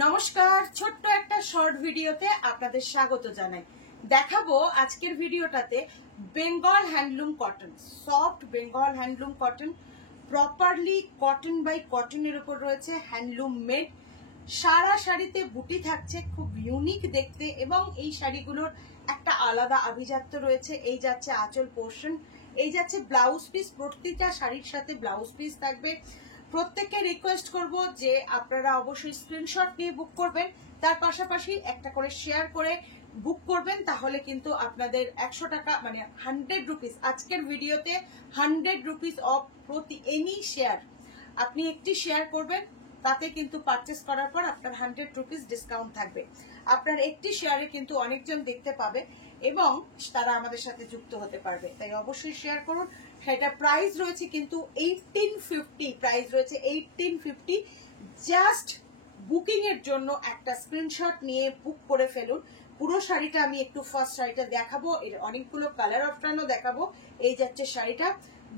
নমস্কার, ছোট্ট একটা শর্ট ভিডিওতে আপনাদের স্বাগত জানাই। দেখাবো আজকের ভিডিওটাতে Bengal handloom cotton, soft Bengal handloom cotton, properly cotton by কটনের উপর রয়েছে, হ্যান্ডলুম মেড। সারা শাড়িতে বুটি থাকছে, খুব ইউনিক দেখতে এবং এই শাড়িগুলোর একটা আলাদা আভিজাত্য রয়েছে। এই যাচ্ছে আঁচল পোর্শন, এই যাচ্ছে ব্লাউজ পিস, প্রতিটা শাড়ির সাথে ব্লাউজ পিস থাকবে। প্রত্যেককে রিকোয়েস্ট করব যে আপনারা অবশ্যই স্ক্রিনশট নিয়ে বুক করবেন, তার পাশাপাশি একটা করে শেয়ার করে বুক করবেন, তাহলে কিন্তু আপনাদের 100 টাকা মানে 100 রুপিস, আজকের ভিডিওতে 100 রুপিস অফ প্রতি এনি শেয়ার। আপনি একটি শেয়ার করবেন, তাতে কিন্তু পারচেস করার পর আপনার 100 রুপিস ডিসকাউন্ট থাকবে। আপনার একটি শেয়ারে কিন্তু অনেকজন দেখতে পাবে এবং তারা আমাদের সাথে যুক্ত হতে পারবে, তাই অবশ্যই শেয়ার করুন। এটা প্রাইস রয়েছে কিন্তু 1850, প্রাইস রয়েছে 1850। জাস্ট বুকিং এর জন্য একটা স্ক্রিনশট নিয়ে বুক করে ফেলুন। পুরো শাড়িটা আমি একটু ফার্স্ট শাড়িটা দেখাবো, এর অনেকগুলো কালার অপশনও দেখাবো। এই যাচ্ছে শাড়িটা,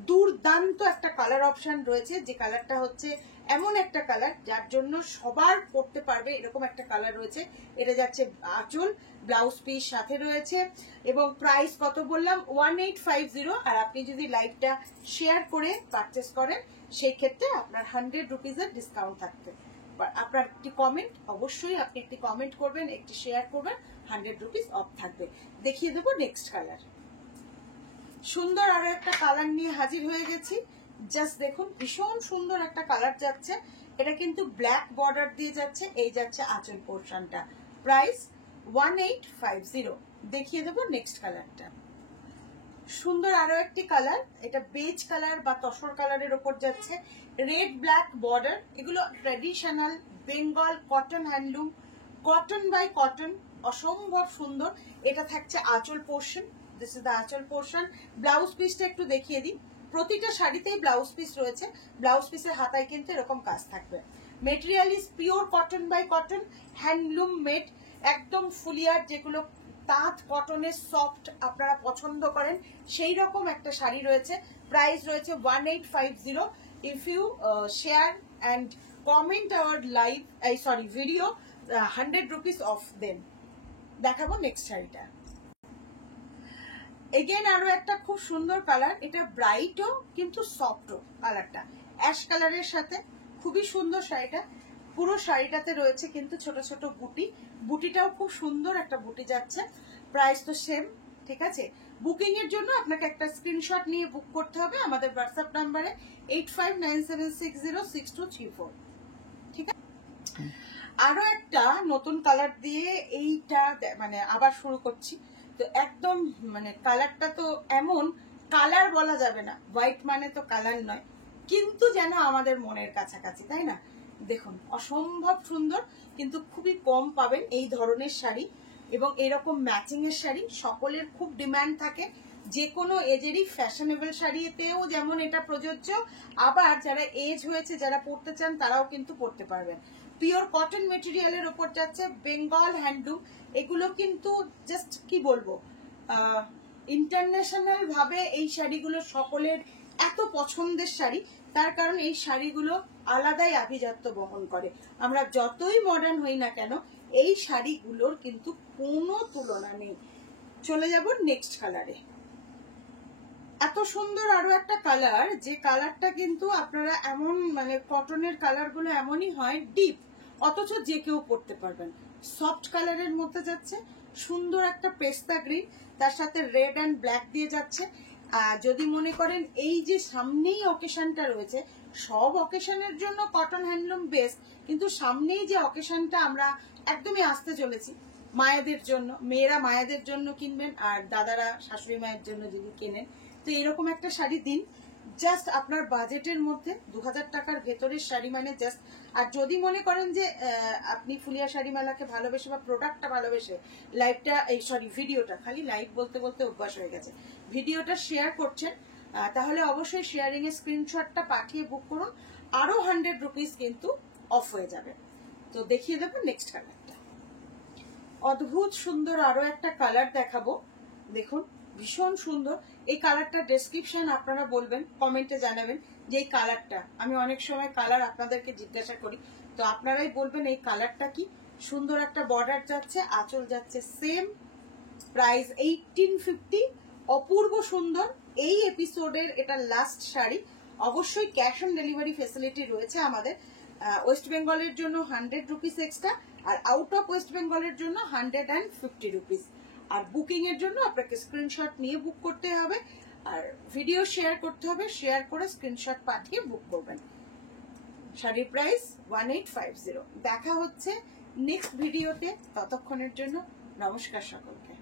দুর্দান্ত একটা কালার অপশন রয়েছে, যে কালারটা হচ্ছে এমন একটা কালার যার জন্য সবার পরতে পারবে, এরকম একটা কালার রয়েছে। এটা যাচ্ছে আঁচল, ব্লাউজ পিস সাথে রয়েছে এবং প্রাইস কত বললাম 1850। আর আপনি যদি লাইভটা শেয়ার করে পারচেস করেন সেই ক্ষেত্রে আপনার 100 রুপিসের ডিসকাউন্ট থাকবে। আপনার একটি কমেন্ট, অবশ্যই আপনি একটি কমেন্ট করবেন, একটি শেয়ার করবেন, 100 রুপিস অফ থাকবে। দেখিয়ে দেবো নেক্সট কালার। সুন্দর আরো একটা কালার নিয়ে হাজির হয়ে গেছি। জাস্ট দেখুন, ভীষণ সুন্দর একটা কালার যাচ্ছে। এটা কিন্তু ব্ল্যাক বর্ডার দিয়ে যাচ্ছে, এই যাচ্ছে আঁচল পোর্শনটা। প্রাইস 1850। দেখিয়ে দেবো নেক্সট কালারটা। সুন্দর আরো একটি কালার, এটা বেজ কালার বা তসর কালারের ওপর যাচ্ছে, রেড ব্ল্যাক বর্ডার। এগুলো traditional Bengal cotton handloom, cotton by cotton, অসম্ভব সুন্দর। এটা থাকছে আঁচল portion, this is the aanchal portion. Blouse পিসটা একটু দেখিয়ে দিই, প্রতিটা শাড়িতেই ব্লাউজ পিস রয়েছে। ব্লাউজ পিসের হাতায় কিন্তু এরকম কাজ থাকবে। Material is pure cotton by cotton, handloom made, একদম ফুলিয়ার, যেগুলো তাঁত কটনের সফট আপনারা পছন্দ করেন সেই রকম একটা শাড়ি রয়েছে। প্রাইস রয়েছে 1850। If you share and comment our live video, 100 rupees off দেন। দেখাবো নেক্সট শাড়িটা। এগেন আরো একটা খুব সুন্দর কালার, এটা ব্রাইটও কিন্তু সফটও কালারটা, অ্যাশ কালারের সাথে খুবই সুন্দর শাড়িটা। পুরো শাড়িটাতে রয়েছে কিন্তু ছোট ছোট বুটি, বুটিটাও খুব সুন্দর একটা বুটি যাচ্ছে। প্রাইস তো সেম, ঠিক আছে। বুকিং এর জন্য আপনাকে একটা স্ক্রিনশট নিয়ে বুক করতে হবে আমাদের হোয়াটসঅ্যাপ নাম্বারে 8597606234, ঠিক আছে। আরো একটা নতুন কালার দিয়ে এইটা মানে আবার শুরু করছি। তো একদম মানে কালারটা তো এমন, কালার বলা যাবে না, হোয়াইট মানে তো কালার নয়, কিন্তু যেন আমাদের মনের কাছাকাছি, তাই না? দেখুন, অসম্ভব সুন্দর, কিন্তু খুবই কম পাবেন এই ধরনের শাড়ি এবং এরকম ম্যাচিং এর শাড়ি। সকলের খুব ডিমান্ড থাকে, যে কোনো এজেরই ফ্যাশনেবল শাড়িতেও যেমন এটা প্রযোজ্য, আবার যারা এজ হয়েছে যারা পরতে চান তারাও কিন্তু পরতে পারবেন। পিওর কটন মেটেরিয়ালের উপর যাচ্ছে, বেঙ্গল হ্যান্ডলুম। এগুলো কিন্তু জাস্ট কি বলবো, ইন্টারন্যাশনাল ভাবে এই শাড়িগুলো সকলের এত পছন্দের শাড়ি, তার কারণ এই শাড়িগুলো আলাদাই আভিজাত্য বহন করে। আমরা যতই মডার্ন হই না কেন, এই শাড়িগুলোর কিন্তু কোনো তুলনা নেই। চলে যাব নেক্সট কালারে। এত সুন্দর আরো একটা কালার, যে কালারটা কিন্তু আপনারা এমন মানে কটনের কালার গুলো এমনই হয় ডিপ, অথচ যে কেউ পরতে পারবেন। সফট কালারের মধ্যে যাচ্ছে, সুন্দর একটা পেস্তা গ্রিন, তার সাথে রেড অ্যান্ড ব্ল্যাক দিয়ে যাচ্ছে। যদি মনে করেন এই যে সামনেই অকেশনটা রয়েছে, সব অকেশনের জন্য কটন হ্যান্ডলুম বেস্ট, কিন্তু সামনেই যে অকেশনটা আমরা একদমই আসতে চলেছি, মায়েদের জন্য, মেয়েরা মায়েদের জন্য কিনবেন আর দাদারা শাশুড়ি মায়ের জন্য যদি কেনেন, তো এরকম একটা শাড়ি দিন। জাস্ট আপনার বাজেটের মধ্যে 2000 টাকার ভেতরের শাড়ি মানে জাস্ট। আর যদি মনে করেন যে আপনি ফুলিয়া শাড়ি মেলাকে ভালোবেসে বা প্রোডাক্টটা ভালোবেসে লাইভটা ভিডিওটা, খালি লাইভ বলতে বলতে অভ্যাস হয়ে গেছে, ভিডিওটা শেয়ার করছেন, তাহলে অবশ্যই শেয়ারিং এর স্ক্রিনশটটা পাঠিয়ে বুক করুন, আরো 100 রুপিস কিন্তু অফ হয়ে যাবে। তো দেখিয়ে দেবো নেক্সট কালারটা। অদ্ভুত সুন্দর আরো একটা কালার দেখাবো, দেখুন ভীষণ সুন্দর এই কালারটা। ডেসক্রিপশন আপনারা বলবেন, কমেন্টে জানাবেন যে এই কালারটা, আমি অনেক সময় কালার আপনাদেরকে জিজ্ঞাসা করি, তো আপনারাই বলবেন এই কালারটা কি। সুন্দর একটা বর্ডার যাচ্ছে, আঁচল যাচ্ছে সেম, প্রাইস 1850। অপূর্ব সুন্দর। এই এপিসোডের এটা লাস্ট শাড়ি। অবশ্যই ক্যাশ অন ডেলিভারি ফেসিলিটি রয়েছে আমাদের। ওয়েস্ট বেঙ্গলের জন্য 100 রুপিস এক্সট্রা, আর আউট অফ ওয়েস্ট বেঙ্গলের জন্য 150 রুপিস। আর বুকিং এর জন্য আপনাকে স্ক্রিনশট নিয়ে বুক করতে হবে, আর ভিডিও শেয়ার করতে হবে, শেয়ার করে স্ক্রিনশট পাঠিয়ে বুক করবেন। শাড়ির প্রাইস 1850। দেখা হচ্ছে নেক্সট ভিডিওতে। ততক্ষণের জন্য নমস্কার সকলকে।